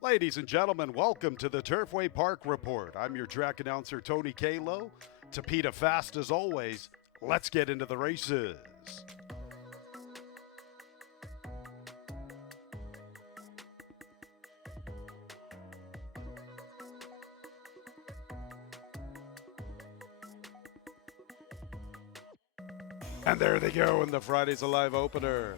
Ladies and gentlemen, welcome to the Turfway Park Report. I'm your track announcer, Tony Kalo. Tapeta fast as always. Let's get into the races. And there they go in the Fridays Alive opener.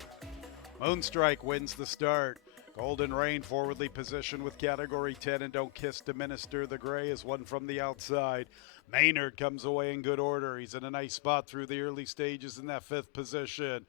Moonstrike wins the start. Golden Rain forwardly positioned with category 10 and Don't Kiss to Minister. The Gray is one from the outside. Maynard comes away in good order. He's in a nice spot through the early stages in that fifth position.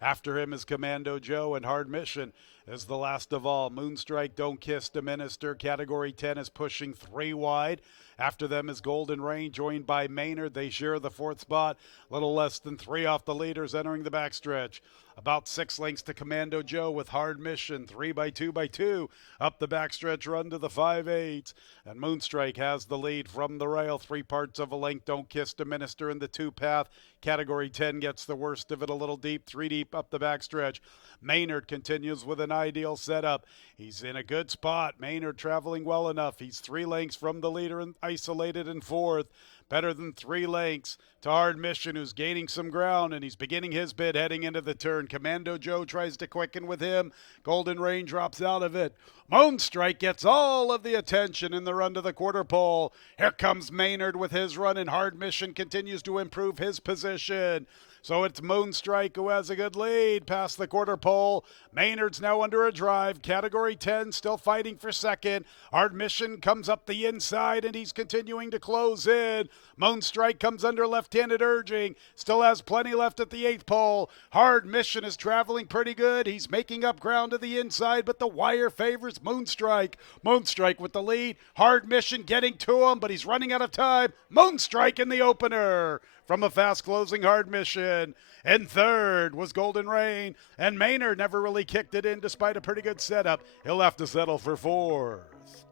After him is Commando Joe, and Hard Mission is the last of all. Moonstrike, Don't Kiss to Minister. Category 10 is pushing three wide. After them is Golden Rain, joined by Maynard. They share the fourth spot. Little less than three off the leaders entering the backstretch. About 6 lengths to Commando Joe with Hard Mission. 3 by 2 by 2. Up the backstretch run to the 5/8. And Moonstrike has the lead from the rail. 3 parts of a length. Don't Kiss to Minister in the 2 path. Category 10 gets the worst of it a little deep. 3 deep up the backstretch. Maynard continues with an ideal setup. He's in a good spot. Maynard traveling well enough. He's 3 lengths from the leader and isolated in fourth. Better than 3 lengths to Hard Mission, who's gaining some ground, and he's beginning his bid heading into the turn. Commando Joe tries to quicken with him. Golden Rain drops out of it. Moonstrike gets all of the attention in the run to the quarter pole. Here comes Maynard with his run, and Hard Mission continues to improve his position. So it's Moonstrike who has a good lead past the quarter pole. Maynard's now under a drive. Category 10 still fighting for second. Hard Mission comes up the inside and he's continuing to close in. Moonstrike comes under left-handed urging. Still has plenty left at the 8th pole. Hard Mission is traveling pretty good. He's making up ground to the inside, but the wire favors Moonstrike. Moonstrike with the lead. Hard Mission getting to him, but he's running out of time. Moonstrike in the opener from a fast-closing Hard Mission. And third was Golden Rain. And Maynard never really kicked it in despite a pretty good setup. He'll have to settle for fourth.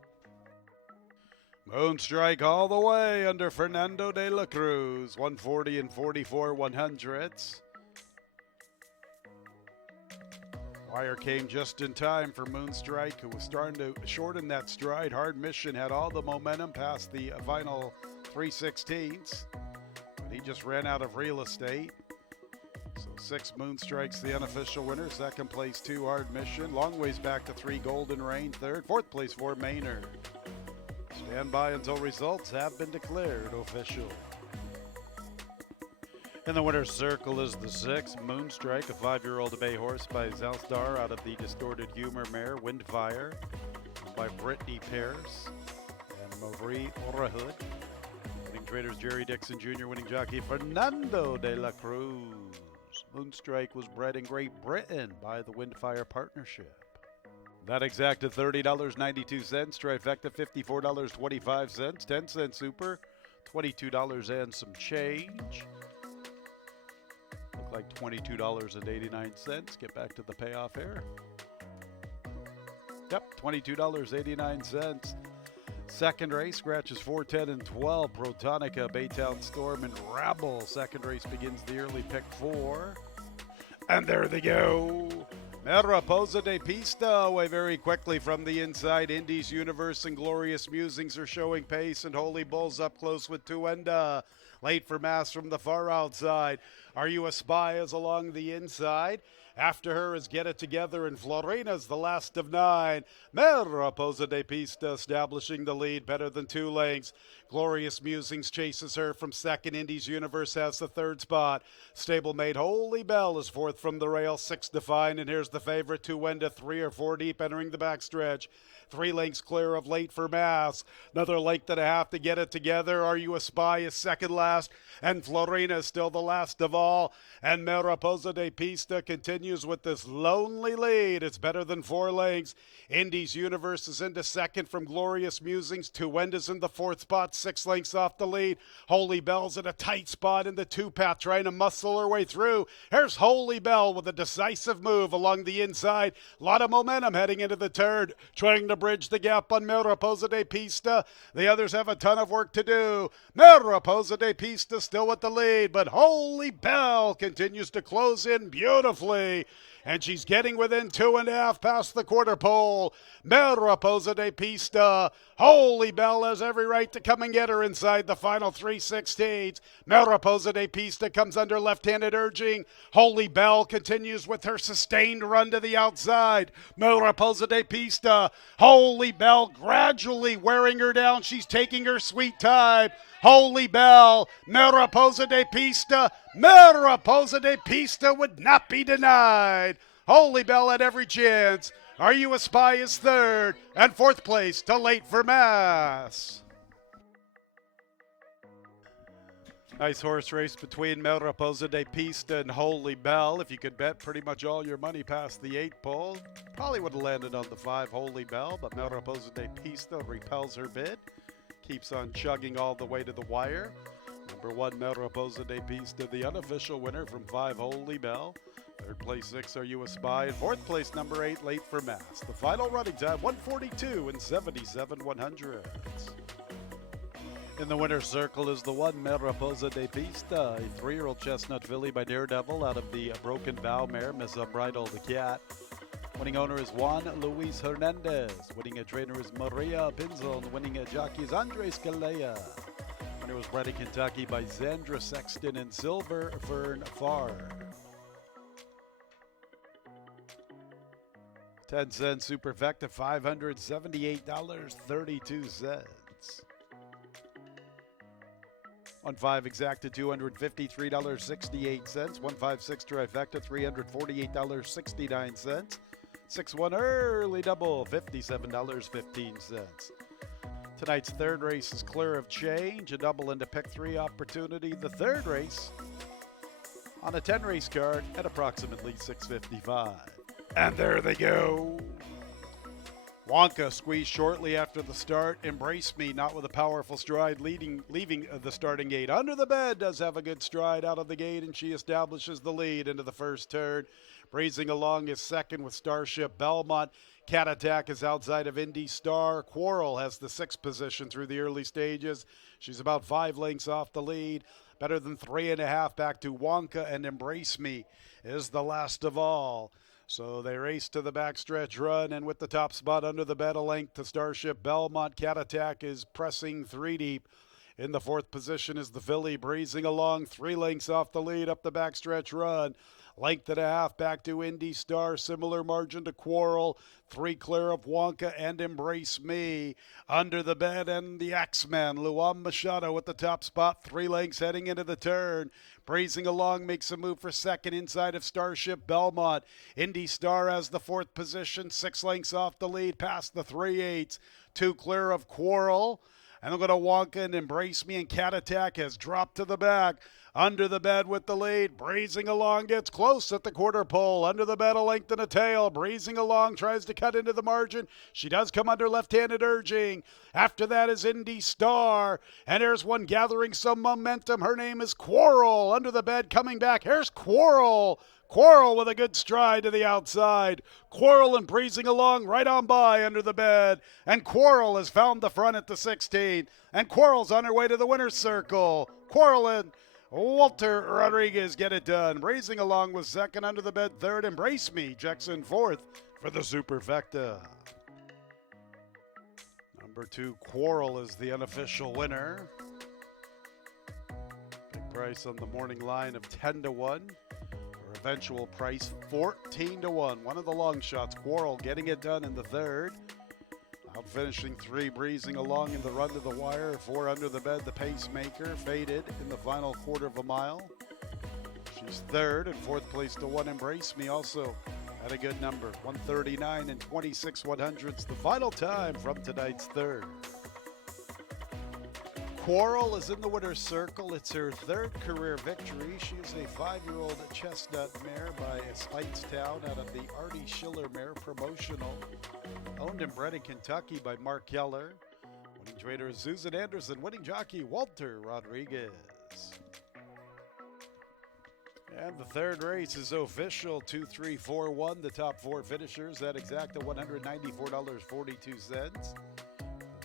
Moonstrike all the way under Fernando de la Cruz. 140 and 44 100ths. Wire came just in time for Moonstrike, who was starting to shorten that stride. Hard Mission had all the momentum past the final 3/16. He just ran out of real estate. So 6 Moonstrike's the unofficial winner. Second place 2 Hard Mission. Long ways back to 3 Golden Rain. Third. Fourth place 4 Maynard. Stand by until results have been declared official. In the winner's circle is the 6 Moonstrike, a 5-year-old bay horse by Zalstar out of the Distorted Humor mare Windfire, by Brittany Pearce and Marie Orahood. Traders Jerry Dixon Jr., winning jockey Fernando de la Cruz. Moonstrike was bred in Great Britain by the Windfire Partnership. That exacted $30.92, trifecta $54.25, 10-cent super, $22 and some change. Look like $22.89. Get back to the payoff here. Yep, $22.89. Second race, scratches 4, 10, and 12. Protonica, Baytown Storm, and Rabble. Second race begins the early pick 4. And there they go. Mariposa de Pista away very quickly from the inside. Indies Universe and Glorious Musings are showing pace, and Holy Bulls up close with Tuenda. Late for Mass from the far outside. Are You a Spy is along the inside. After her is Get It Together, and Florina's the last of 9. Mariposa de Pista establishing the lead, better than 2 lengths. Glorious Musings chases her from second. Indies Universe has the third spot. Stablemate Holy Bell is fourth from the rail, 6 to find, and here's the favorite, Tuenda, 3 or 4 deep entering the backstretch. 3 lengths clear of Late for Mass. Another length and a half to Get It Together. Are You a Spy is second last, and Florina is still the last of all. And Mariposa de Pista continues with this lonely lead. It's better than 4 lengths. Indies Universe is into second from Glorious Musings. Tuenda's in the fourth spot, 6 lengths off the lead. Holy Bell's in a tight spot in the 2-path, trying to muscle her way through. Here's Holy Bell with a decisive move along the inside. A lot of momentum heading into the turn, trying to bridge the gap on Mariposa de Pista. The others have a ton of work to do. Mariposa de Pista still with the lead, but Holy Bell continues to close in beautifully. And she's getting within 2.5 past the quarter pole. Mariposa de Pista. Holy Bell has every right to come and get her inside the final 3/16. Mariposa de Pista comes under left-handed urging. Holy Bell continues with her sustained run to the outside. Mariposa de Pista. Holy Bell gradually wearing her down. She's taking her sweet time. Holy Bell, Mariposa de Pista. Mariposa de Pista would not be denied. Holy Bell had every chance. Are You a Spy is third, and fourth place to Late for Mass. Nice horse race between Mariposa de Pista and Holy Bell. If you could bet pretty much all your money past the 8 pole, probably would have landed on the 5 Holy Bell, but Mariposa de Pista repels her bid. Keeps on chugging all the way to the wire. Number 1, Mariposa de Pista, the unofficial winner from 5 Holy Bell. Third place, 6, Are You a Spy? And fourth place, number 8, Late for Mass. The final running time, 1:42 and 77/100. In the winner's circle is the 1, Mariposa de Pista, a 3-year-old chestnut filly by Daredevil out of the Broken Bow mare, Miss Bridal the Cat. Winning owner is Juan Luis Hernandez. Winning a trainer is Maria Pinzon. Winning a jockey is Andres Calleja. Winner was bred in Kentucky by Zandra Sexton and Silver Fern Farr. 10-cent superfecta, $578.32. On 5 exacta, $253.68. 156 trifecta, $348.69. 6-1 early double, $57.15. Tonight's third race is clear of change, a double into pick 3 opportunity. The third race on a 10-race card at approximately $6.55. And there they go. Wonka squeezed shortly after the start. Embrace Me, not with a powerful stride, leaving the starting gate. Under the Bed does have a good stride out of the gate, and she establishes the lead into the first turn. Breezing along is second with Starship Belmont. Cat Attack is outside of Indy Star. Quarrel has the 6th position through the early stages. She's about 5 lengths off the lead. Better than 3.5 back to Wonka, and Embrace Me is the last of all. So they race to the backstretch run, and with the top spot Under the Bed, a length to Starship Belmont. Cat Attack is pressing 3 deep. In the 4th position is the filly, breezing along 3 lengths off the lead up the backstretch run. Length and a half back to Indy Star, similar margin to Quarrel. 3 clear of Wonka and Embrace Me. Under the Bed and the Axeman, Luan Machado at the top spot, 3 lengths heading into the turn. Breezing along makes a move for second inside of Starship Belmont. Indy Star has the 4th position, 6 lengths off the lead past the 3/8. 2 clear of Quarrel. And they're going to Wonka and Embrace Me, and Cat Attack has dropped to the back. Under the Bed with the lead, breezing along, gets close at the quarter pole. Under the Bed, a length and a tail, breezing along, tries to cut into the margin. She does come under left-handed urging. After that is Indy Star, and there's one gathering some momentum. Her name is Quarrel. Under the Bed, coming back. Here's Quarrel. Quarrel with a good stride to the outside. Quarrel and breezing along right on by Under the Bed. And Quarrel has found the front at the 16. And Quarrel's on her way to the winner's circle. Quarrel and Walter Rodriguez get it done. Breezing along with second, Under the Bed third. Embrace Me, Jackson fourth for the Superfecta. Number 2, Quarrel is the unofficial winner. Big price on the morning line of 10-1. Or eventual price 14-1. One of the long shots. Quarrel getting it done in the third. Out finishing 3, breezing along in the run to the wire. 4 Under the Bed, the pacemaker, faded in the final quarter of a mile. She's third, and 4th place to 1 Embrace Me also at a good number. 1:39 and 26/100ths, the final time from tonight's third. Quarrel is in the winner's circle. It's her 3rd career victory. She is a 5-year-old chestnut mare by Speightstown out of the Artie Schiller Mare Promotional. Owned and bred in Kentucky by Mark Keller. Winning trainer is Susan Anderson. Winning jockey Walter Rodriguez. And the third race is official. 2, 3, 4, 1. The top 4 finishers at exacta $194.42.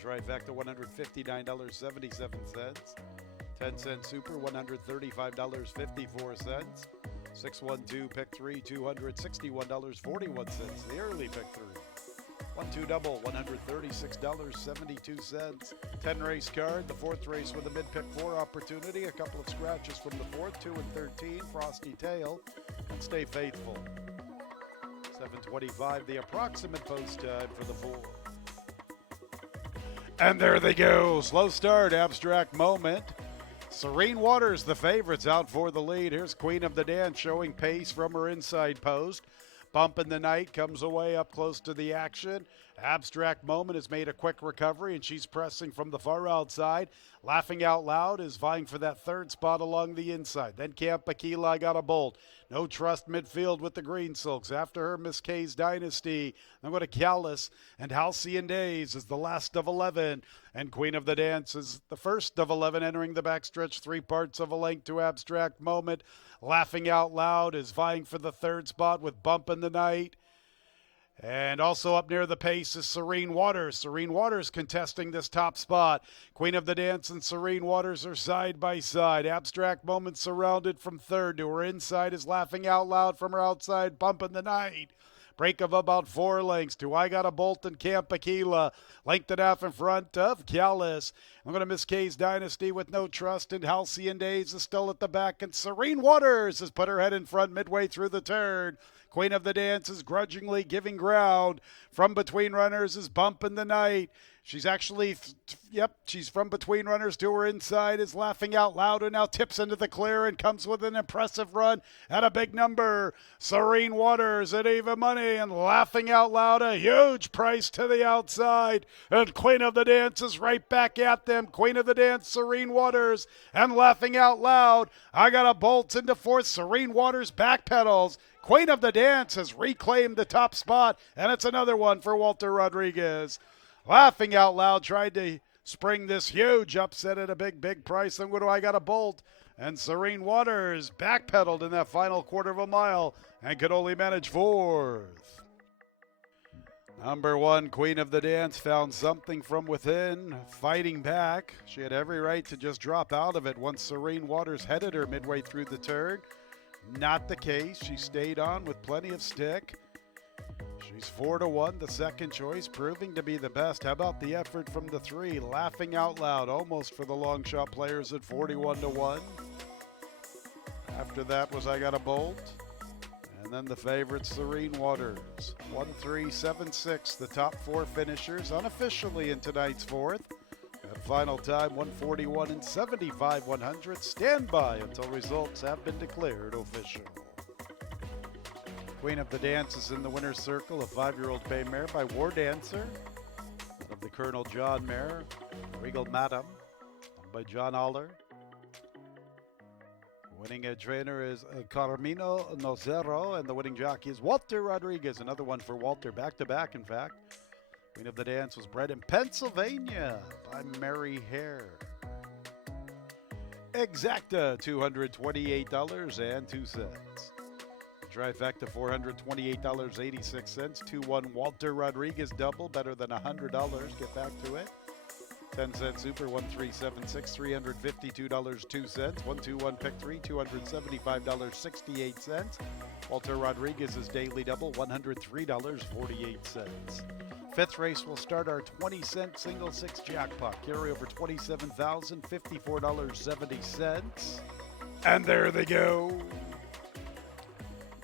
Trifecta $159.77. 10-cent super, $135.54. 612 pick 3, $261.41. The early pick 3. 1-2 double, $136.72. 10 race card, the fourth race with a mid pick 4 opportunity. A couple of scratches from the fourth, 2 and 13, Frosty Tail, and Stay Faithful. 7:25, the approximate post time for the 4. And there they go. Slow start, Abstract Moment. Serene Waters, the favorites, out for the lead. Here's Queen of the Dance showing pace from her inside post. Bump in the Night comes away up close to the action. Abstract Moment has made a quick recovery, and she's pressing from the far outside. Laughing Out Loud is vying for that third spot along the inside. Then Camp Aquila, I Got a Bolt. No Trust midfield with the Green Silks. After her, Miss K's Dynasty. I'm going to Callis, and Halcyon Days is the last of 11. And Queen of the Dance is the first of 11, entering the backstretch, 3 parts of a length to Abstract Moment. Laughing Out Loud is vying for the third spot with Bump in the Night. And also up near the pace is Serene Waters. Serene Waters contesting this top spot. Queen of the Dance and Serene Waters are side by side. Abstract Moment surrounded from third. To her inside is Laughing Out Loud. From her outside, Bump in the Night. Break of about 4 lengths to I Got a Bolt and Camp Aquila. Length and a half in front of Callis. I'm going to Miss K's Dynasty with No Trust, and Halcyon Days is still at the back. And Serene Waters has put her head in front midway through the turn. Queen of the Dance is grudgingly giving ground. From between runners is Bump in the Night. She's actually, she's from between runners to her inside is Laughing Out Loud, and now tips into the clear and comes with an impressive run at a big number. Serene Waters at even money, and Laughing Out Loud, a huge price to the outside. And Queen of the Dance is right back at them. Queen of the Dance, Serene Waters, and Laughing Out Loud. I Got a Bolt into fourth. Serene Waters backpedals. Queen of the Dance has reclaimed the top spot, and it's another one for Walter Rodriguez. Laughing Out Loud tried to spring this huge upset at a big price. Then what do I Got a Bolt? And Serene Waters backpedaled in that final quarter of a mile and could only manage fourth. Number 1, Queen of the Dance, found something from within, fighting back. She had every right to just drop out of it once Serene Waters headed her midway through the turn. Not the case. She stayed on with plenty of stick. She's 4-1, the second choice, proving to be the best. How about the effort from the 3? Laughing Out Loud, almost for the long shot players at 41-1. After that was I Got a Bolt. And then the favorite, Serene Waters. 1-3-7-6, the top 4 finishers, unofficially in tonight's fourth. At final time, 1:41 and 75/100. Stand by until results have been declared official. Queen of the Dance is in the winner's circle, a 5-year-old bay mare by War Dancer, out of the Colonel John mare, Regal Madam, by John Aller. Winning a trainer is Carmino Nozero, and the winning jockey is Walter Rodriguez. Another one for Walter, back-to-back, in fact. Queen of the Dance was bred in Pennsylvania by Mary Hare. Exacta, $228.02. Trifecta, $428.86. 2-1 Walter Rodriguez double, better than $100. Get back to it. 10-cent super, 1-3-7-6, $352.02. 1-2-1 pick 3, $275.68. Walter Rodriguez's daily double, $103.48. Fifth race will start our 20-cent single 6 jackpot. Carry over $27,054.70. And there they go.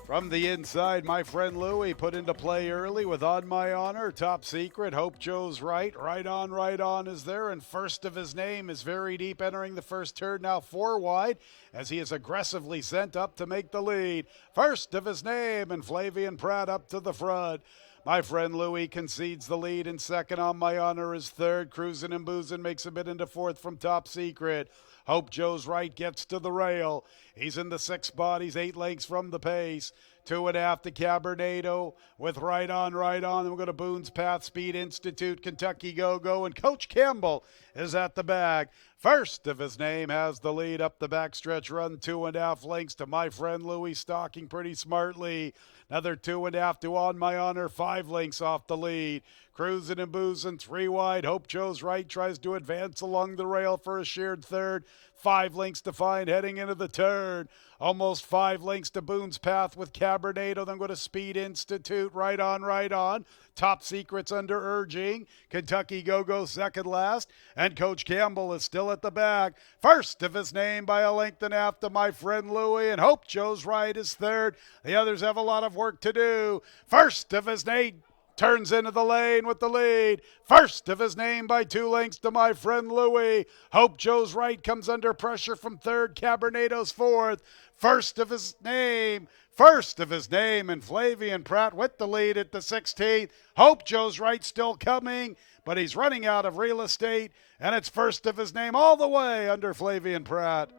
From the inside, my friend Louie put into play early with On My Honor, Top Secret, Hope Joe's Right on is there, and First of His Name is very deep entering the first turn, now 4 wide, as he is aggressively sent up to make the lead. First of His Name, and Flavian Pratt up to the front. My friend Louie concedes the lead in second. On My Honor is third. Cruisin' and Boozin' makes a bit into fourth from Top Secret. Hope Joe's Right gets to the rail. He's in the 6th spot. He's 8 lengths from the pace. 2.5 to Cabernado with Right On. Then we're going to Boone's Path, Speed Institute, Kentucky Go-Go, and Coach Campbell is at the bag. First of His Name has the lead up the backstretch run, 2.5 lengths to my friend Louie, stalking pretty smartly. Another 2.5 to On My Honor, 5 lengths off the lead. Cruisin' and Boozin', 3 wide. Hope Joe's Right tries to advance along the rail for a shared third. 5 lengths to find heading into the turn. Almost 5 lengths to Boone's Path with Cabernet. Then go to Speed Institute. Right on, right on. Top Secrets under urging. Kentucky Go-Go second last. And Coach Campbell is still at the back. First of his name by a length and a half to My Friend Louie. And Hope Joe's Right is third. The others have a lot of work to do. First of his name turns into the lane with the lead. First of his name by 2 lengths to My Friend Louie. Hope Joe's Right comes under pressure from third. Caberneto's fourth. First of his name, and Flavian Pratt with the lead at the 16th. Hope Joe's Right still coming, but he's running out of real estate, and it's first of his name all the way under Flavian Pratt.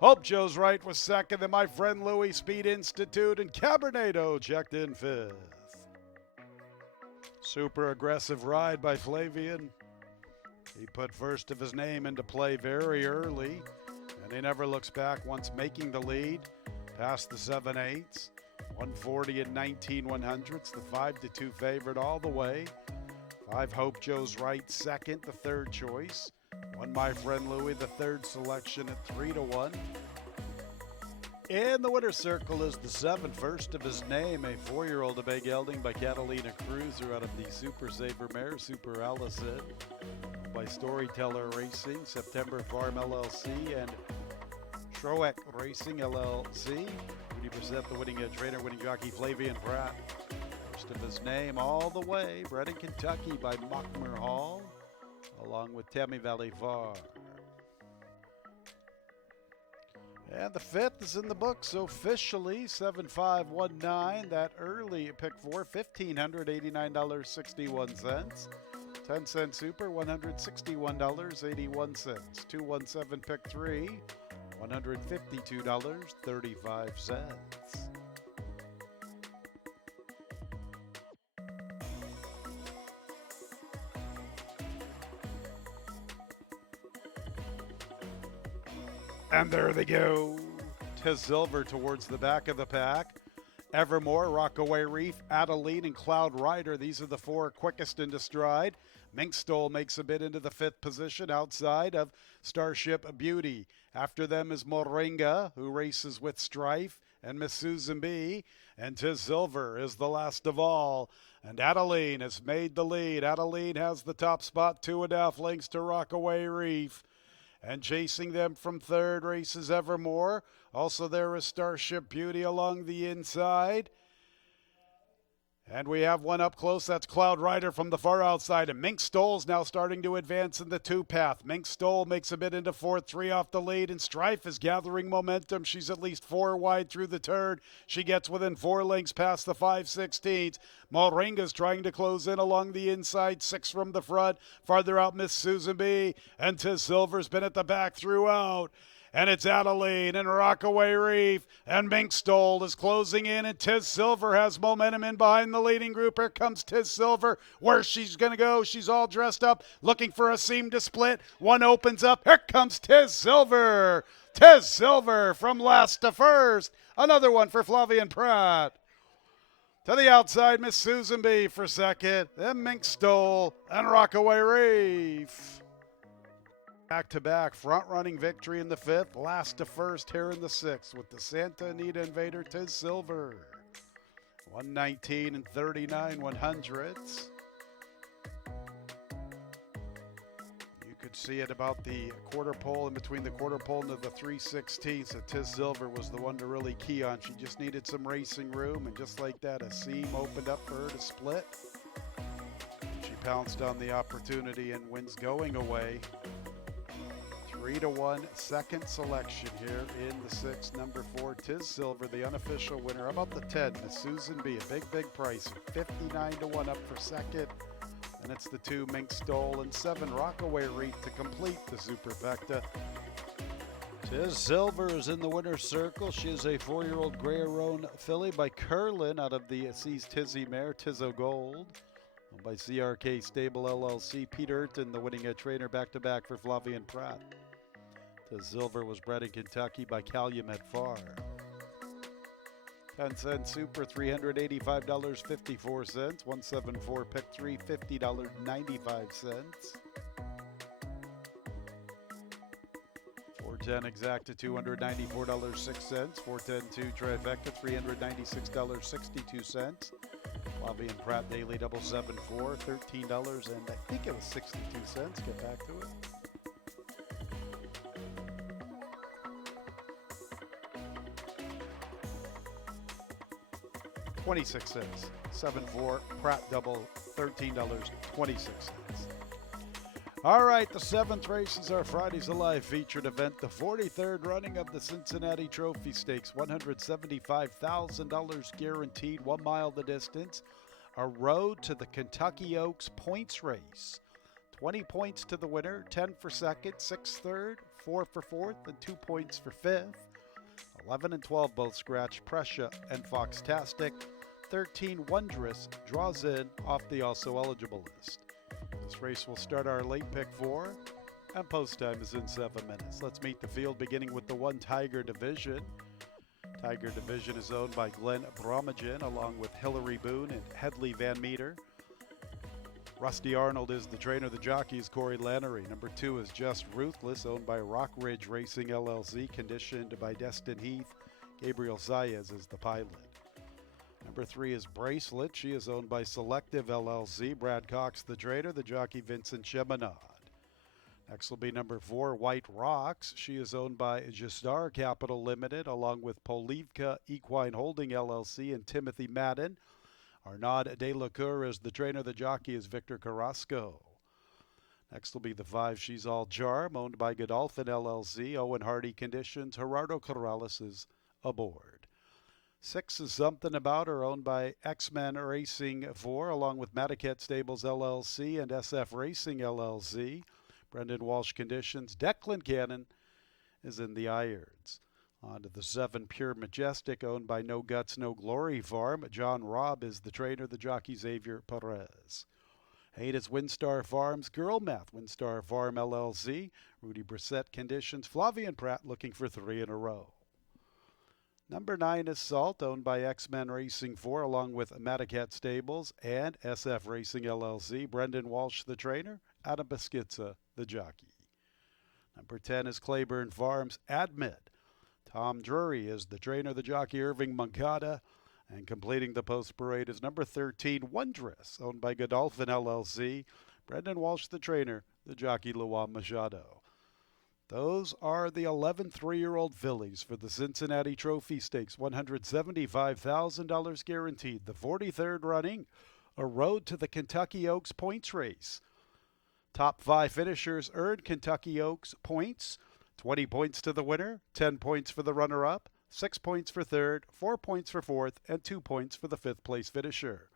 Hope Joe's Right was second, then My Friend Louie, Speed Institute, and Caberneto checked in fifth. Super aggressive ride by Flavian. He put first of his name into play very early, and he never looks back once making the lead. Past the 7/8, 140 and 19 100ths, the 5-2 favorite all the way. 5 Hope Joe's Right second, the third choice. 1 My Friend Louie, the third selection at 3-1. In the winner's circle is the 7, first of his name, a 4-year-old, a big gelding by Catalina Cruiser out of the Super Saver mare, Super Allison, by Storyteller Racing, September Farm LLC, and Troek Racing LLC. 80% the winning trainer, winning jockey Flavian Pratt. First of his name all the way, bred in Kentucky by Mockmer Hall, along with Tammy Valley Farm. And the 5th is in the books officially, 7519. That early pick 4, $1,589.61. 10-cent super, $161.81. 217 pick 3, $152.35. And there they go. Tiz Silver towards the back of the pack. Evermore, Rockaway Reef, Adeline, and Cloud Rider. These are the 4 quickest into stride. Minkstole makes a bid into the 5th position outside of Starship Beauty. After them is Moringa, who races with Strife, and Miss Susan B. And Tiz Silver is the last of all. And Adeline has made the lead. Adeline has the top spot, 2.5 lengths to Rockaway Reef. And chasing them from third races Evermore. Also there is Starship Beauty along the inside. And we have one up close. That's Cloud Rider from the far outside. And Mink Stoll's now starting to advance in the 2 path. Mink Stoll makes a bit into 4th, 3 off the lead. And Strife is gathering momentum. She's at least 4 wide through the turn. She gets within 4 lengths past the 5/16. Moringa's trying to close in along the inside. 6 from the front. Farther out, Miss Susan B. And Tiz Silver's been at the back throughout. And it's Adeline and Rockaway Reef. And Mink Stoll is closing in. And Tiz Silver has momentum in behind the leading group. Here comes Tiz Silver. Where she's going to go. She's all dressed up, looking for a seam to split. One opens up. Here comes Tiz Silver. Tiz Silver from last to first. Another one for Flavian Pratt. To the outside, Miss Susan B. for second. Then Mink Stoll and Rockaway Reef. Back-to-back front-running victory in the 5th, last to first here in the 6th with the Santa Anita Invader Tiz Silver. 119 and 39 100ths. You could see it about the quarter pole, in between the quarter pole and the 3/16. So Tiz Silver was the one to really key on. She just needed some racing room, and just like that, a seam opened up for her to split. She pounced on the opportunity and wins going away. 3-1 second selection here in the 6th. Number 4, Tiz Silver, the unofficial winner. How about the 10, Miss Susan B? A big price. 59-1 up for second. And it's the 2, Mink Stoll, and 7, Rockaway Reef to complete the superfecta. Tiz Silver is in the winner's circle. She is a 4-year-old Grey Roan filly by Curlin out of the Seas Tizzy mare, Tizzo Gold. By CRK Stable LLC, Pete Urton, the winning trainer, back-to-back for Flavian Pratt. Tiz Silver was bred in Kentucky by Calumet Farm. 10-cent super, $385.54. 174 pick 3, $50.95. 4 410 exacta, $294.06. 410 2 trifecta, $396.62. Flavia and Pratt Daily Double 7-4, $13 and I think it was 62 cents. Get back to it. $0.26. 7-4 Pratt Double, $13.26. All right, the seventh race is our Fridays Alive featured event, the 43rd running of the Cincinnati Trophy Stakes, $175,000 guaranteed, 1 mile the distance. A road to the Kentucky Oaks points race. 20 points to the winner, 10 for second, 6 third, 4 for fourth, and 2 points for fifth. 11 and 12 both scratch Prussia and Foxtastic. 13 Wondrous draws in off the also eligible list. This race will start our late pick 4, and post time is in 7 minutes. Let's meet the field beginning with the 1 Tiger Division. Tiger Division is owned by Glenn Bromagen along with Hillary Boone and Hedley Van Meter. Rusty Arnold is the trainer. The jockey is Corey Lannery. Number 2 is Just Ruthless, owned by Rock Ridge Racing LLC, conditioned by Destin Heath. Gabriel Zayas is the pilot. Number 3 is Bracelet. She is owned by Selective LLC. Brad Cox, the trainer. The jockey Vincent Cheminade. Next will be number 4, White Rocks. She is owned by Gistar Capital Limited, along with Polivka Equine Holding LLC and Timothy Madden. Arnaud de la Cour is the trainer. The jockey is Victor Carrasco. Next will be the 5, She's All Charm, owned by Godolphin LLC. Owen Hardy conditions. Gerardo Corrales is aboard. 6 is Something About Her, owned by X-Men Racing 4, along with Mataket Stables LLC and SF Racing LLC. Brendan Walsh conditions. Declan Cannon is in the irons. On to the 7, Pure Majestic, owned by No Guts, No Glory Farm. John Robb is the trainer. The jockey Xavier Perez. 8 is Windstar Farms Girl Math, Windstar Farm LLC. Rudy Brissett conditions. Flavian Pratt looking for 3 in a row. Number 9 is Salt, owned by X-Men Racing 4, along with Mataket Stables and SF Racing LLC. Brendan Walsh, the trainer. Adam Beschizza, the jockey. Number 10 is Claiborne Farms Admit. Tom Drury is the trainer. The jockey Irving Moncada. And completing the post parade is number 13, Wondrous, owned by Godolphin LLC. Brendan Walsh, the trainer. The jockey Luan Machado. Those are the 11 3-year-old fillies for the Cincinnati Trophy Stakes, $175,000 guaranteed. The 43rd running, a road to the Kentucky Oaks points race. Top 5 finishers earned Kentucky Oaks points. 20 points to the winner, 10 points for the runner-up, 6 points for third, 4 points for fourth, and 2 points for the 5th place finisher.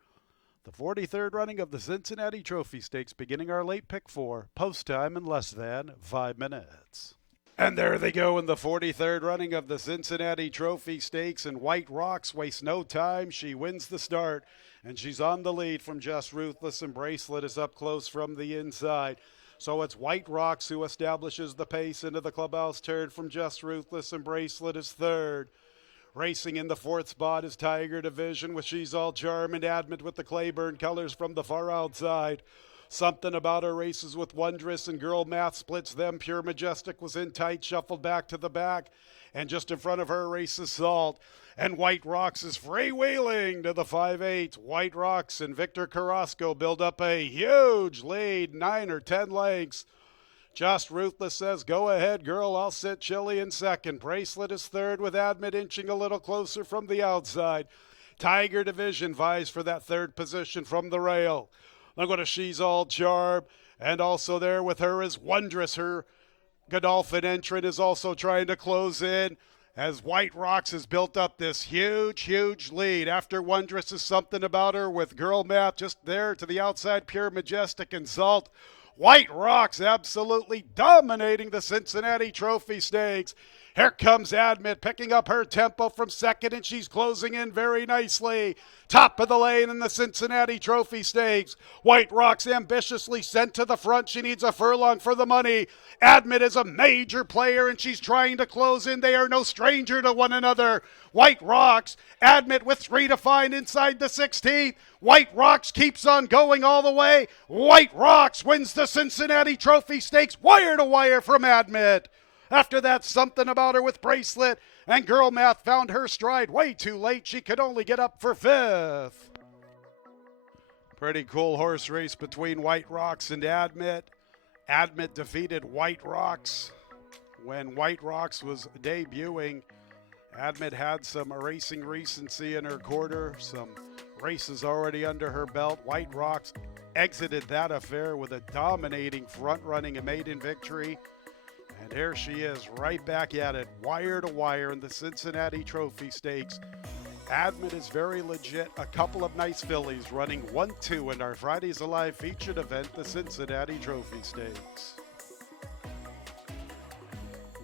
The 43rd running of the Cincinnati Trophy Stakes beginning our late pick 4, post time in less than 5 minutes. And there they go in the 43rd running of the Cincinnati Trophy Stakes, and White Rocks wastes no time. She wins the start, and she's on the lead from Just Ruthless, and Bracelet is up close from the inside. So it's White Rocks who establishes the pace into the clubhouse turn from Just Ruthless, and Bracelet is third. Racing in the 4th spot is Tiger Division with She's All Charm and Admit with the Claiborne colors from the far outside. Something About Her races with Wondrous, and Girl Math splits them. Pure Majestic was in tight, shuffled back to the back. And just in front of her races Salt. And White Rocks is freewheeling to the 5-8. White Rocks and Victor Carrasco build up a huge lead, 9 or 10 lengths. Just Ruthless says, go ahead, girl, I'll sit chilly in second. Bracelet is third with Admit inching a little closer from the outside. Tiger Division vies for that 3rd position from the rail. Then go to She's All Charm, and also there with her is Wondrous. Her Godolphin entrant is also trying to close in as White Rocks has built up this huge lead. After Wondrous is Something About Her with Girl Math just there to the outside, Pure Majestic and Salt. White Rocks absolutely dominating the Cincinnati Trophy Stakes. Here comes Admit picking up her tempo from second, and she's closing in very nicely. Top of the lane in the Cincinnati Trophy Stakes. White Rocks ambitiously sent to the front. She needs a furlong for the money. Admit is a major player, and she's trying to close in. They are no stranger to one another. White Rocks, Admit with 3 to find inside the 16th. White Rocks keeps on going all the way. White Rocks wins the Cincinnati Trophy Stakes wire to wire from Admit. After that, something about her with bracelet. And Girl Math found her stride way too late. She could only get up for fifth. Pretty cool horse race between White Rocks and Admit. Admit defeated White Rocks when White Rocks was debuting. Admit had some racing recency in her quarter, some races already under her belt. White Rocks exited that affair with a dominating front-running maiden victory. And here she is right back at it, wire to wire in the Cincinnati Trophy Stakes. Admit is very legit. A couple of nice fillies running 1-2 in our Fridays Alive featured event, the Cincinnati Trophy Stakes.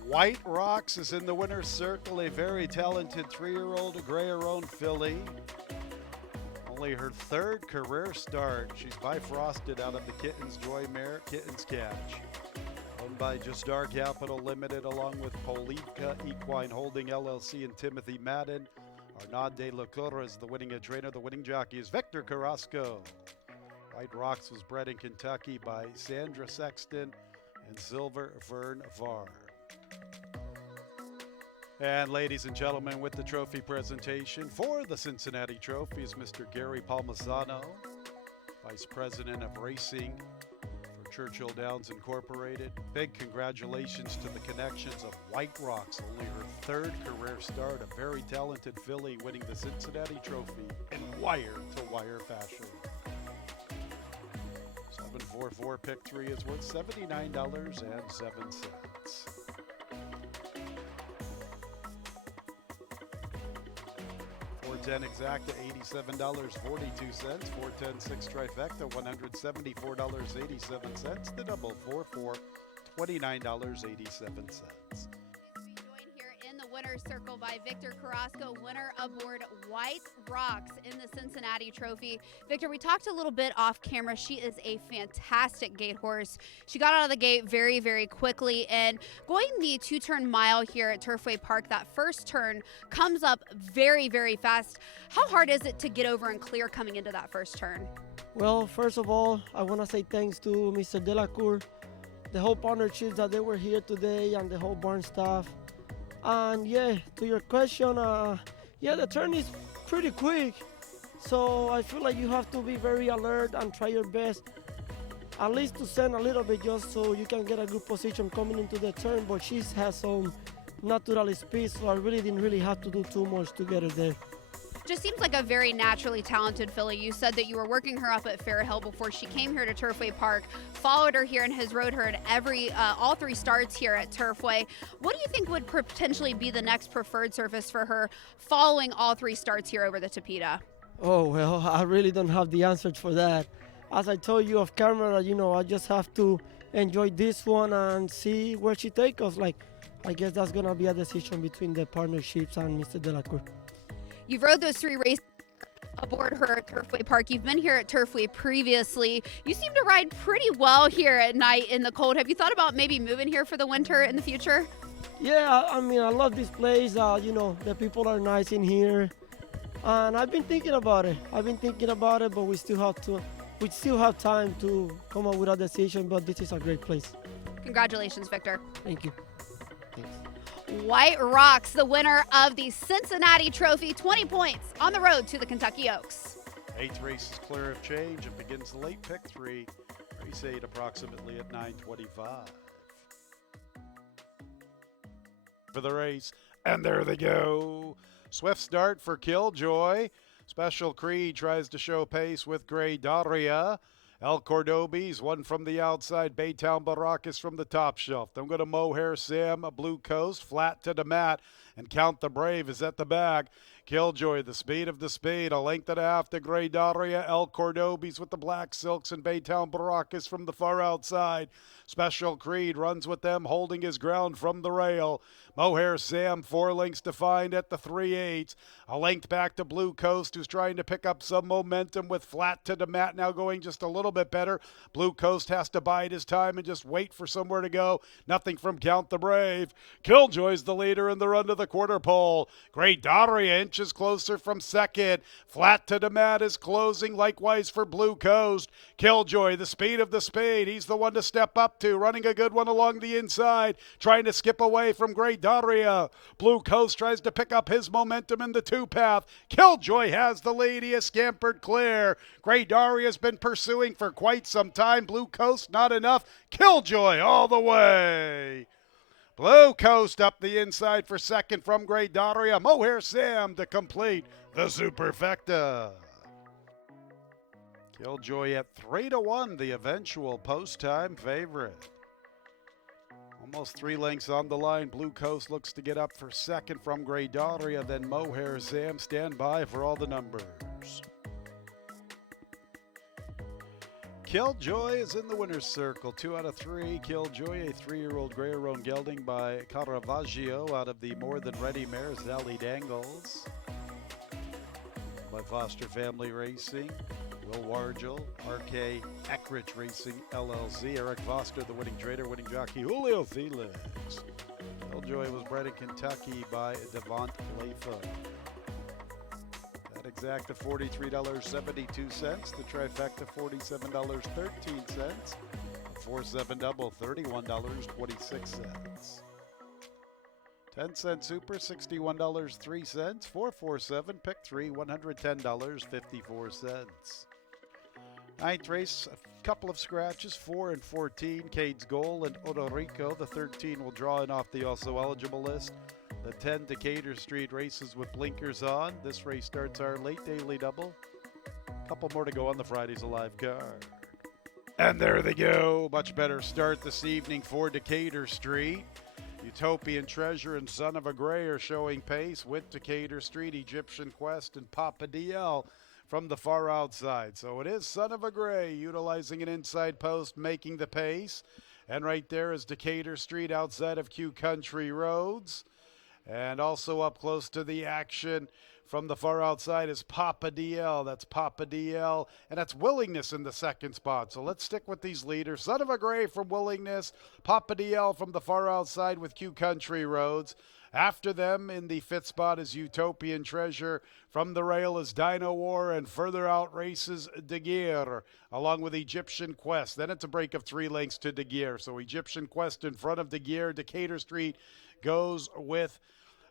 White Rocks is in the winner's circle, a very talented 3-year-old Gray-Around filly. Only her third career start. She's bifrosted out of the Kitten's Joy mare, Kitten's Catch. Owned by Just Star Capital Limited, along with Polivka Equine Holding LLC and Timothy Madden. Arnaud de la Cour is the winning trainer. The winning jockey is Victor Carrasco. White Rocks was bred in Kentucky by Sandra Sexton and Silver Vern Var. And ladies and gentlemen, with the trophy presentation for the Cincinnati Trophy is Mr. Gary Palmisano, Vice President of Racing for Churchill Downs Incorporated. Big congratulations to the connections of White Rocks, only her third career start, a very talented filly winning the Cincinnati Trophy in wire-to-wire fashion. 744 pick 3 is worth $79.07. 410 exacta, $87.42. 410 6 trifecta, $174.87. The double 4-4, $29.87. Winner's circle by Victor Carrasco, winner aboard White Rocks in the Cincinnati Trophy. Victor, we talked a little bit off camera. She is a fantastic gate horse. She got out of the gate very, very quickly, and going the 2-turn mile here at Turfway Park, that first turn comes up very, very fast. How hard is it to get over and clear coming into that first turn? Well, first of all, I want to say thanks to Mr. Delacour, the whole partnership that they were here today, and the whole barn staff. And yeah, to your question, yeah, the turn is pretty quick. So I feel like you have to be very alert and try your best, at least to send a little bit just so you can get a good position coming into the turn. But she has some natural speed, so I really didn't have to do too much to get her there. Just seems like a very naturally talented filly. You said that you were working her up at Fairhill before she came here to Turfway Park, followed her here and has rode her at all 3 starts here at Turfway. What do you think would potentially be the next preferred surface for her following all 3 starts here over the Tapeta? Oh, well, I really don't have the answer for that. As I told you off camera, I just have to enjoy this one and see where she takes us. Like, I guess that's going to be a decision between the partnerships and Mr. Delacour. You've rode those 3 races aboard her at Turfway Park. You've been here at Turfway previously. You seem to ride pretty well here at night in the cold. Have you thought about maybe moving here for the winter in the future? Yeah, I mean, I love this place. The people are nice in here. And I've been thinking about it. But we still have time to come up with a decision. But this is a great place. Congratulations, Victor. Thank you. Thanks. White Rocks, the winner of the Cincinnati Trophy, 20 points on the road to the Kentucky Oaks. 8th race is clear of change. It begins the late pick 3. Race 8 approximately at 9:25. For the race, and there they go. Swift start for Killjoy. Special Creed tries to show pace with Gray Daria. El Cordobes, one from the outside. Baytown Baracus from the top shelf. Then go to Mohair Sam, a Blue Coast, flat to the mat. And Count the Brave is at the back. Killjoy, the speed of the speed. A length and a half to Gray Daria. El Cordobes with the Black Silks and Baytown Baracus from the far outside. Special Creed runs with them, holding his ground from the rail. Mohair Sam 4 lengths to find at the 3/8. A length back to Blue Coast, who's trying to pick up some momentum with Flat to DeMat now going just a little bit better. Blue Coast has to bide his time and just wait for somewhere to go. Nothing from Count the Brave. Killjoy's the leader in the run to the quarter pole. Great Daria inches closer from second. Flat to DeMat is closing, likewise for Blue Coast. Killjoy, the speed of the spade. He's the one to step up to, running a good one along the inside, trying to skip away from Great Daria. Blue Coast tries to pick up his momentum in the two-path. Killjoy has the lead. He has scampered clear. Great Daria's been pursuing for quite some time. Blue Coast, not enough. Killjoy all the way. Blue Coast up the inside for second from Great Daria. Mohair Sam to complete the superfecta. Killjoy at 3-1, the eventual post-time favorite. Almost 3 lengths on the line. Blue Coast looks to get up for second from Great Daria. Then Mohair Sam. Stand by for all the numbers. Killjoy is in the winner's circle. 2 out of 3. Killjoy, a 3-year-old Gray-Roan gelding by Caravaggio out of the More Than Ready mare, Zally Dangles. By Foster Family Racing. Will Wargel, RK Eckridge Racing LLC, Eric Foster, the winning trader, winning jockey, Julio Felix. Killjoy was bred in Kentucky by Devont Layfoot. That exacta $43.72. The trifecta $47.13. 4-7 double $31.26. 10-cent super $61.03. 4-4-7 pick 3 $110.54. Ninth race, a couple of scratches, 4 and 14. Cade's Goal and Odorico. The 13 will draw in off the also eligible list. The 10 Decatur Street races with blinkers on. This race starts our late daily double. A couple more to go on the Fridays Alive card. And there they go. Much better start this evening for Decatur Street. Utopian Treasure and Son of a Gray are showing pace with Decatur Street, Egyptian Quest, and Papa DL from the far outside. So it is Son of a Gray utilizing an inside post, making the pace. And right there is Decatur Street outside of Q Country Roads. And also up close to the action from the far outside is Papa DL. That's Papa DL. And that's Willingness in the second spot. So let's stick with these leaders. Son of a Gray from Willingness. Papa DL from the far outside with Q Country Roads. After them in the fifth spot is Utopian Treasure. From the rail is Dino War, and further out races De Geer, along with Egyptian Quest. Then it's a break of 3 lengths to De Geer. So Egyptian Quest in front of De Geer. Decatur Street goes with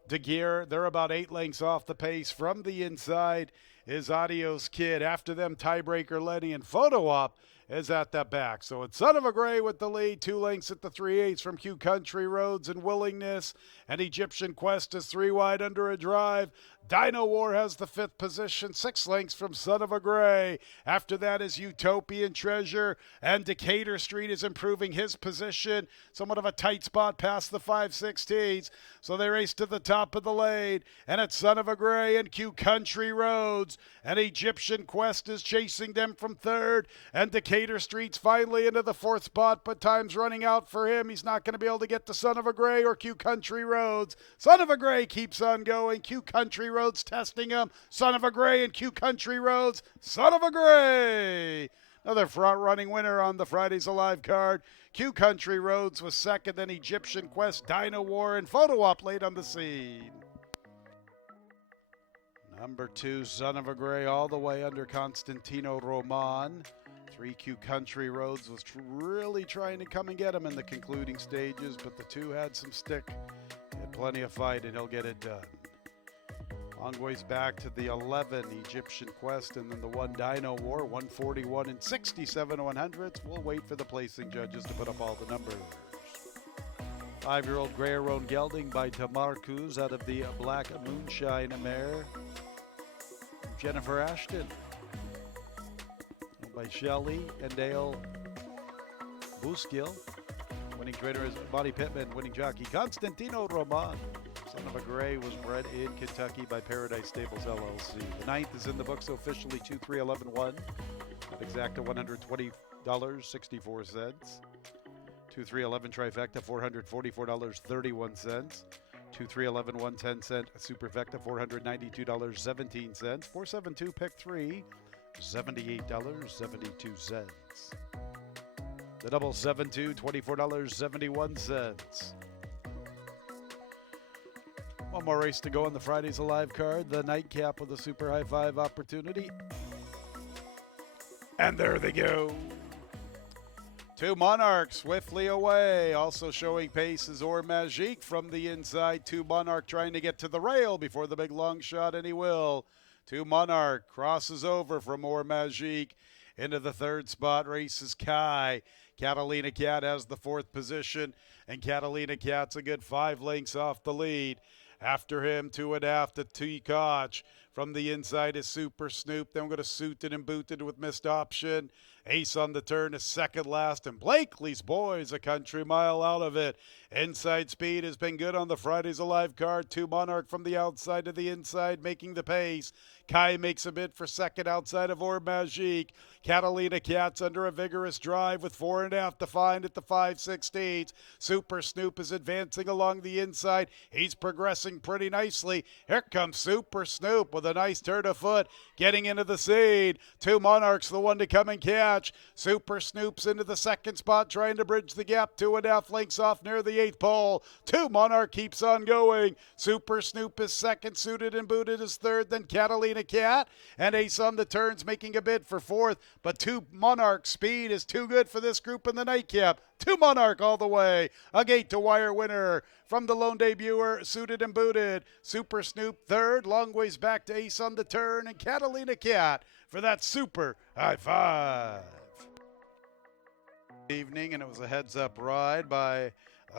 De Geer. They're about 8 lengths off the pace. From the inside is Adios Kid. After them, Tiebreaker Lenny, and Photo Op is at the back. So it's Son of a Gray with the lead, 2 lengths at the 3/8 from Q Country Roads and Willingness. And Egyptian Quest is 3 wide under a drive. Dino War has the 5th position, 6 lengths from Son of a Gray. After that is Utopian Treasure, and Decatur Street is improving his position. Somewhat of a tight spot past the 5/16s. So they race to the top of the lane, and it's Son of a Gray and Q Country Roads. And Egyptian Quest is chasing them from 3rd, and Decatur Street's finally into the 4th spot, but time's running out for him. He's not going to be able to get to Son of a Gray or Q Country Roads. Son of a Gray keeps on going. Q Country Roads testing him. Son of a Gray and Q Country Roads. Son of a Gray. Another front-running winner on the Fridays Alive card. Q Country Roads was second, then Egyptian Quest, Dino War, and Photo Op late on the scene. Number 2, Son of a Gray, all the way under Constantino Roman. 3 Q Country Roads was really trying to come and get him in the concluding stages, but the 2 had some stick. He had plenty of fight, and he'll get it done. Long ways back to the 11 Egyptian Quest, and then the 1 Dino War, 141 and 67 100ths. We'll wait for the placing judges to put up all the numbers. 5-year-old Gray-Roan gelding by Tamarcuz out of the Black Moonshine mare. Jennifer Ashton. By Shelley and Dale Buskill. Winning trainer is Bonnie Pittman. Winning jockey Constantino Roman. Son of a Gray was bred in Kentucky by Paradise Stables LLC. The 9th is in the books officially 2-3-11-1. At exacta $120.64. 2-3-11 trifecta $444.31. 2, 3, 11, 1, 10 cent superfecta, $492.17. 472 pick 3, $78.72. The double 7-2, $24.71. One more race to go on the Fridays Alive card. The nightcap with a super high five opportunity. And there they go. Two Monarch swiftly away. Also showing pace is Or Magique from the inside. Two Monarch trying to get to the rail before the big long shot, and he will. Two Monarch crosses over from Or Magique into the third spot. Races Kai. Catalina Cat has the fourth position, and Catalina Cat's a good 5 lengths off the lead. After him, 2.5 to T. Koch. From the inside is Super Snoop. Then we're going to Suited and Booted with missed option. Ace on the turn is second last, and Blakely's Boys a country mile out of it. Inside Speed has been good on the Fridays Alive card. Two Monarch from the outside to the inside making the pace. Kai makes a bid for second outside of Or Magique. Catalina Cat's under a vigorous drive with 4.5 to find at the 5/16. Super Snoop is advancing along the inside. He's progressing pretty nicely. Here comes Super Snoop with a nice turn of foot, getting into the seed. Two Monarchs, the one to come and catch. Super Snoop's into the second spot, trying to bridge the gap. 2.5 lengths off near the 8th pole. Two Monarch keeps on going. Super Snoop is second, Suited and Booted is third, then Catalina Cat. And Ace on the turns making a bid for fourth. But Two Monarch speed is too good for this group in the nightcap. Two Monarch all the way. A gate to wire winner from the lone debuter, Suited and Booted. Super Snoop third, long ways back to Ace on the turn, and Catalina Cat for that super high five. Evening, and it was a heads-up ride by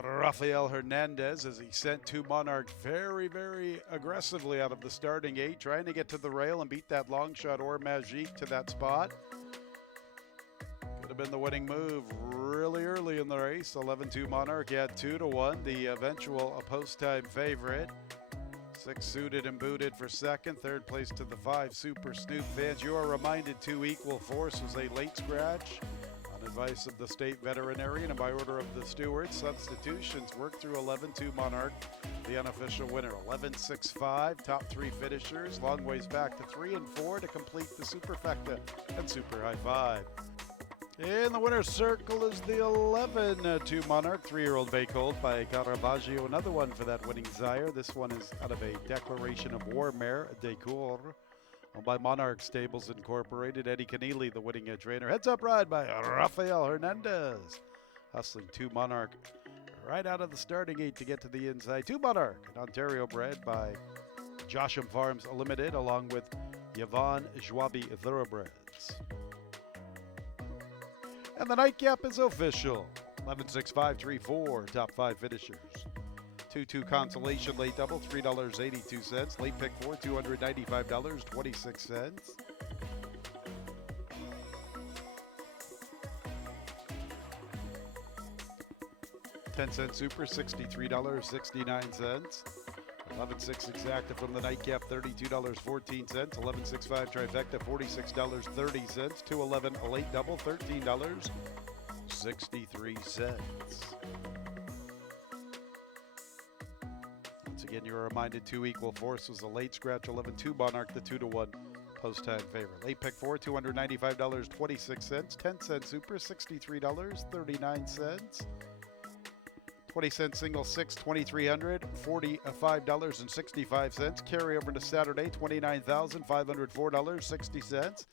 Rafael Hernandez as he sent Two Monarch very, very aggressively out of the starting gate, trying to get to the rail and beat that long shot Or Magique to that spot. Could have been the winning move really early in the race. 11-2 Monarch at 2-1, the eventual post-time favorite. 6 Suited and Booted for second. Third place to the 5 Super Snoop. Fans, you are reminded 2 Equal Force was a late scratch. On advice of the state veterinarian and by order of the stewards, substitutions worked through 11-2 Monarch, the unofficial winner. 11-6-5, top 3 finishers, long ways back to 3 and 4 to complete the superfecta and super high five. In the winner's circle is the 11-2 Monarch, 3-year-old bay colt by Caravaggio. Another one for that winning sire. This one is out of a declaration of war mare, Decour, owned by Monarch Stables Incorporated. Eddie Keneally, the winning trainer. Heads up ride by Rafael Hernandez. Hustling Two Monarch right out of the starting gate to get to the inside. Two Monarch, an Ontario bred by Josham Farms Limited, along with Yvonne Joabi Thoroughbreds. And the nightcap is official. 11-6-5-3-4, top 5 finishers. 2-2 consolation late double, $3.82. Late pick 4, $295.26. $0.10 super, $63.69. 11-6 exacta from the nightcap, $32.14. 11-6-5 trifecta, $46.30. 2-11 a late double, $13.63. Once again, you're reminded 2 Equal Force was a late scratch. 11-2 Monarch, the 2-1 post-time favorite. Late pick 4, $295.26. 10-cent super, $63.39. 20-cent single 6, $2,300, $45.65. Carry over to Saturday, $29,504.60.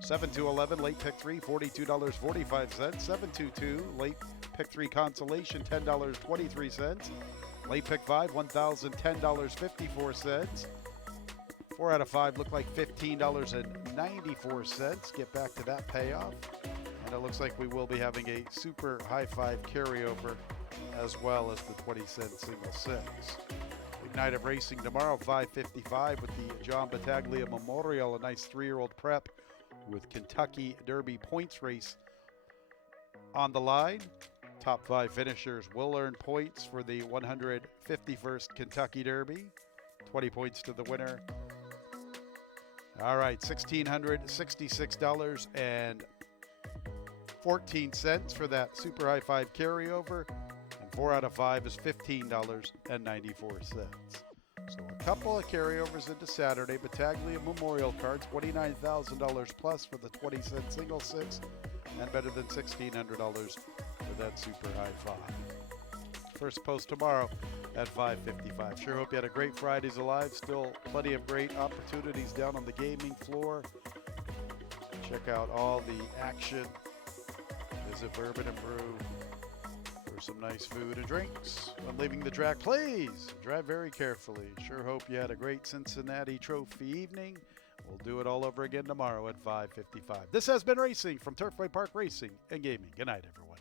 7-11 late pick 3, $42.45. 7-2 late pick 3 consolation, $10.23. Late pick 5, $1,010.54. 4 out of 5 look like $15.94. Get back to that payoff. And it looks like we will be having a super high five carryover as well as the 20-cent single 6. Big night of racing tomorrow, 5:55 with the John Battaglia Memorial, a nice 3-year-old prep with Kentucky Derby points race on the line. Top 5 finishers will earn points for the 151st Kentucky Derby. 20 points to the winner. All right, $1,666.14 for that super high five carryover. 4 out of 5 is $15.94. So a couple of carryovers into Saturday. Battaglia Memorial cards, $29,000 plus for the 20-cent single six, and better than $1,600 for that super high five. First post tomorrow at 5:55. Sure hope you had a great Fridays Alive. Still plenty of great opportunities down on the gaming floor. Check out all the action. Visit Bourbon and Brew for some nice food and drinks. When leaving the track, please drive very carefully. Sure hope you had a great Cincinnati Trophy evening. We'll do it all over again tomorrow at 5:55. This has been Racing from Turfway Park Racing and Gaming. Good night, everyone.